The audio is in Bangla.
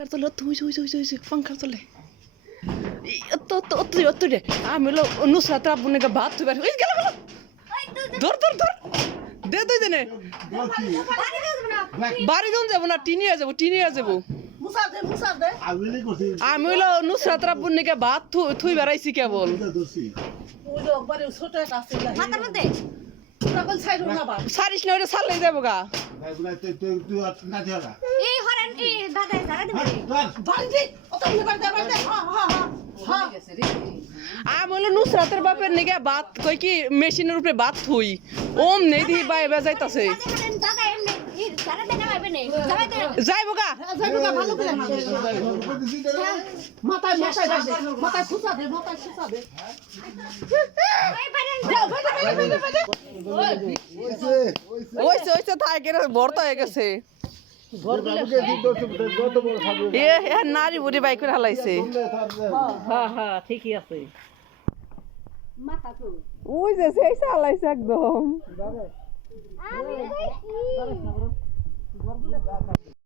চলে पंखा चले आमिलो नुसरत राबुने का बात तुबर गला धर धर धर दे दे देने बारी दोन যাব না টিনি হয়ে যাব মুসা দে আমিলো নুসরত রাবুনে का बात থুই বেরাইছি কেবল ওই একবারে ছোট একটা আছে মাথার মধ্যে পাগল সাইড না বা সারিস না ওটা সারলে যাবো গা ভাই বলাই তুই না দিওরা এই হরেন এই দাদা সারা দিবে বাড়ি অত বাড়ি দে হ্যাঁ আমলো নুসরাতের বাপের নিকে বাত কই কি মেশিনের উপরে বাত থুই ওম নেই দি বাই বাজাইতাছে দাদা এমনি সারা দিন আইবে নে যাইবো গা ভালো করে মাথায় খুসা দে ওইছে থাকে বর্তা হয়ে গেছে নারী বুড়ি বাই করে হালাইছে ঠিকই আছে ওই যে সেই চালাইছে একদম